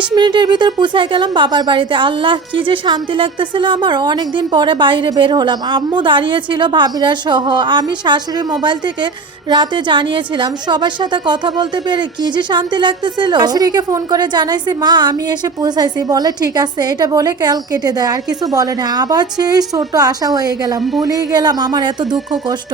বিশ মিনিটের ভিতর পুছাই গেলাম বাবার বাড়িতে। আল্লাহ, কি যে শান্তি লাগতেছিল আমার। অনেক দিন পরে বাইরে বের হলাম। আম্মু দাঁড়িয়েছিল ভাবিরা সহ। আমি শাশুড়ি মোবাইল থেকে রাতে জানিয়েছিলাম, সবার সাথে কথা বলতে পেরে কি যে শান্তি লাগতেছিল। শাশুড়িকে ফোন করে জানাইছি, মা, আমি এসে পৌঁছাইছি। বলে, ঠিক আছে। এটা বলে ক্যাল কেটে দেয়, আর কিছু বলে না। আবার সেই ছোট্ট আশা হয়ে গেলাম। ভুলেই গেলাম আমার এত দুঃখ, কষ্ট।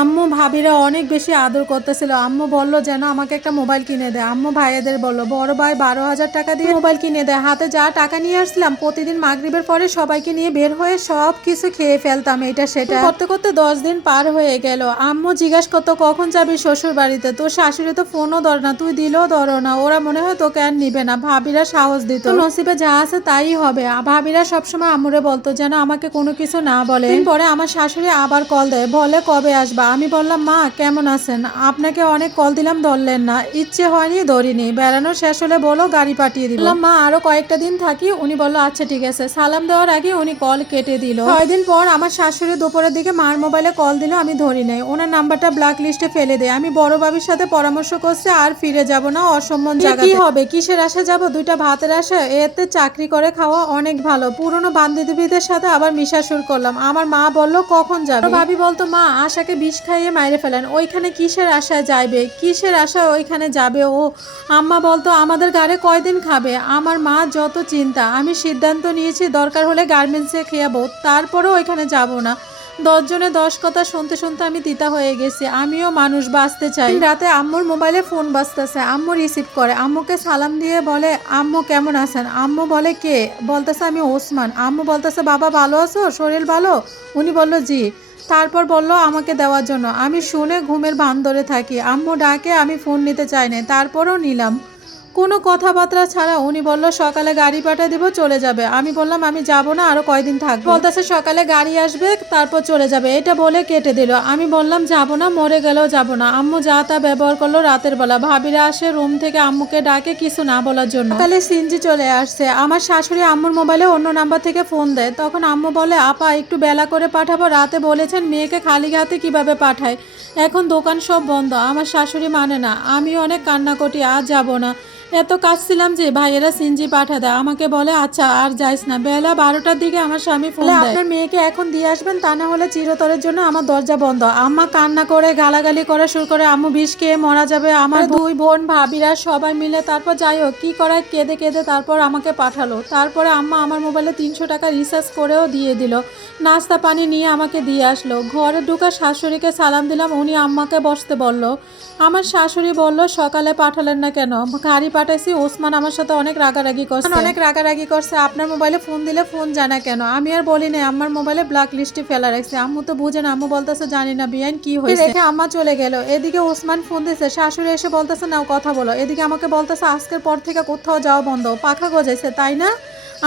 আম্মু ভাবিরা অনেক বেশি আদর করতেছিল। আম্মু বলল, যেন আমাকে একটা মোবাইল কিনে দেয় আম্মু ভাইয়েদের বলল, বড় ভাই বারো হাজার টাকা দিয়ে মোবাইল কিনে দেয়। হাতে যা টাকা নিয়ে আসলাম, প্রতিদিন মাগরিবের পরে সবাইকে নিয়ে বের হয়ে সব কিছু খেয়ে ফেলতাম, এটা সেটা। করতে করতে দশ দিন পার হয়ে গেল। আম্মু জিজ্ঞাসা করতো, কখন যাবি শ্বশুর বাড়িতে? তোর শাশুড়ি তো ফোনও ধর না, তুই দিলেও ধরো না। ওরা মনে হয় তোকে আর নিবে না। ভাবিরা সাহস দিত। নসিবে যা আছে তাই হবে। ভাবিরা সবসময় আম্মুরে বলতো যেন আমাকে কোনো কিছু না বলে। পরে আমার শাশুড়ি আবার কল দেয়, বলে কবে আসবা? আমি বললাম, মা, কেমন আছেন? আপনাকে অনেক কল দিলাম, ধরলেন না। ইচ্ছে হয়নি ধরিনি। বেড়ানো শেষ হলে বলো, গাড়ি পাঠিয়ে দিল বললাম মা আরও কয়েকটা দিন থাকি। উনি বলল আচ্ছা ঠিক আছে। সালাম দেওয়ার আগে উনি কল কেটে দিল। কয়দিন পর আমার শাশুড়ি দুপুরের দিকে মার মোবাইলে কল দিল আমি ধরি নাই। ওনার নাম্বারটা ব্ল্যাক লিস্টে ফেলে দেয়। আমি বড় বাবির সাথে পরামর্শ করছে আর ফিরে যাব না অসম্মান জায়গা কি হবে? কিসের আশা যাব? দুইটা ভাতের আশা এতে চাকরি করে খাওয়া অনেক ভালো। পুরনো বান্ধবীদের সাথে আবার মিশা শুরু করলাম। আমার মা বলল কখন যাবে? ভাবি বলতো মা আশাকে বিষ খাইয়ে মাইরে ফেলেন। ওইখানে কিসের আশায় যাইবে? কিসের আশা ওইখানে যাবে ও? আম্মা বলতো আমাদের গাড়ে কয়দিন খাবে। আমার মা যত চিন্তা, আমি সিদ্ধান্ত নিয়েছি দরকার হলে গার্মেন্টসে খেয়াবো, তারপরেও ওইখানে যাব না। দশজনে দশ কথা শুনতে শুনতে আমি তিতা হয়ে গেছি, আমিও মানুষ বাঁচতে চাই। রাতে আম্মুর মোবাইলে ফোন বাঁচতেছে আম্মু রিসিভ করে, আম্মুকে সালাম দিয়ে বলে, আম্মু কেমন আছেন? আম্মু বলে, কে? বলতেছে, আমি ওসমান। আম্মু বলতেছে, বাবা ভালো আছো? শরীর ভালো? উনি বলল, জি। তারপর বলল, আমাকে দেওয়ার জন্য। আমি শুনে ঘুমের ভান ধরে থাকি। আম্মু ডাকে, আমি ফোন নিতে চাই না তারপরও নিলাম। কোনো কথাবার্তা ছাড়া উনি বলল, সকালে গাড়ি পাঠিয়ে দেবো, চলে যাবে। আমি বললাম, আমি যাব না, আরও কয়দিন থাকব। বলতেছে, সকালে গাড়ি আসবে, তারপর চলে যাবে। এটা বলে কেটে দিল। আমি বললাম, যাব না, মরে গেলেও যাব না। আম্মু যা তা ব্যবহার করল রাতের বেলা। ভাবিরা আসে রুম থেকে আম্মুকে ডাকে কিছু না বলার জন্য। তাহলে সিনজি চলে আসছে। আমার শাশুড়ি আম্মুর মোবাইলে অন্য নাম্বার থেকে ফোন দেয়। তখন আম্মু বলে, আপা, একটু বেলা করে পাঠাবো। রাতে বলেছেন, মেয়েকে খালি হাতে কীভাবে পাঠায়? এখন দোকান সব বন্ধ। আমার শাশুড়ি মানে না। আমি অনেক কান্নাকটি, আর যাব না। এত কাজ ছিলাম যে ভাইয়েরা সিনজি পাঠা দেয় আমাকে বলে আচ্ছা আর যাইস না। বেলা বারোটার দিকে আমার স্বামী ফোন আপনার মেয়েকে এখন দিয়ে আসবেন তা না হলে চিরতরের জন্য আমার দরজা বন্ধ। আম্মা কান্না করে গালাগালি করা শুরু করে আম্মু বিষ খেয়ে মারা যাবে। আমার দুই বোন ভাবিরা সবাই মিলে তারপর যাই হোক কি করায় কেঁদে কেঁদে তারপর আমাকে পাঠালো। তারপরে আম্মা আমার মোবাইলে তিনশো টাকা রিচার্জ করেও দিয়ে দিল। নাস্তা পানি নিয়ে আমাকে দিয়ে আসলো। ঘরে ঢুকা শাশুড়িকে সালাম দিলাম উনি আম্মাকে বসতে বলল। আমার শাশুড়ি বলল সকালে পাঠালেন না কেন? গাড়ি পাঠাইছি ওসমান আমার সাথে অনেক রাগারাগি করছে। অনেক রাগারাগি করছে আপনার মোবাইলে ফোন দিলে ফোন জানা কেন? আমি আর বলি না আমার মোবাইলে ব্ল্যাক লিস্টে ফেলা রাখছে। আম্মু তো বুঝে না আম্মু বলতেছে জানি না বিয়ান কি হয়েছে? দেখে আম্মা চলে গেল। এদিকে ওসমান ফোন দিছে শাশুড়ি এসে বলতেছে নাও কথা বলো। এদিকে আমাকে বলতেছে আজকের পর থেকে কোথাও যাওয়া বন্ধ পাখা গজাইছে তাই না?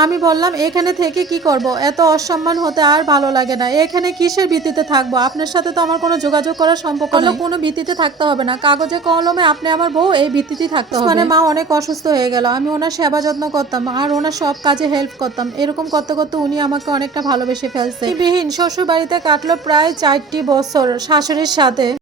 আমি বললাম এখানে থেকে কি করব? এত অসম্মান হতে আর ভালো লাগে না। এখানে কিসের ভিত্তিতে থাকব? আপনার সাথে তো আমার কোনো যোগাযোগ করার সম্পর্ক নেই। কোনো ভিত্তিতে থাকতে হবে না। কাগজে কলমে আপনি আমার বউ এই ভিত্তিতেই থাকতে হবে। মানে মা অনেক অসুস্থ হয়ে গেল। আমি ওনার সেবা যত্ন করতাম আর ওনার সব কাজে হেল্প করতাম। এরকম করতে করতে উনি আমাকে অনেকটা ভালোবেসে ফেলছে। বিহীন শ্বশুর বাড়িতে কাটলো প্রায় চারটি বছর শাশুড়ির সাথে।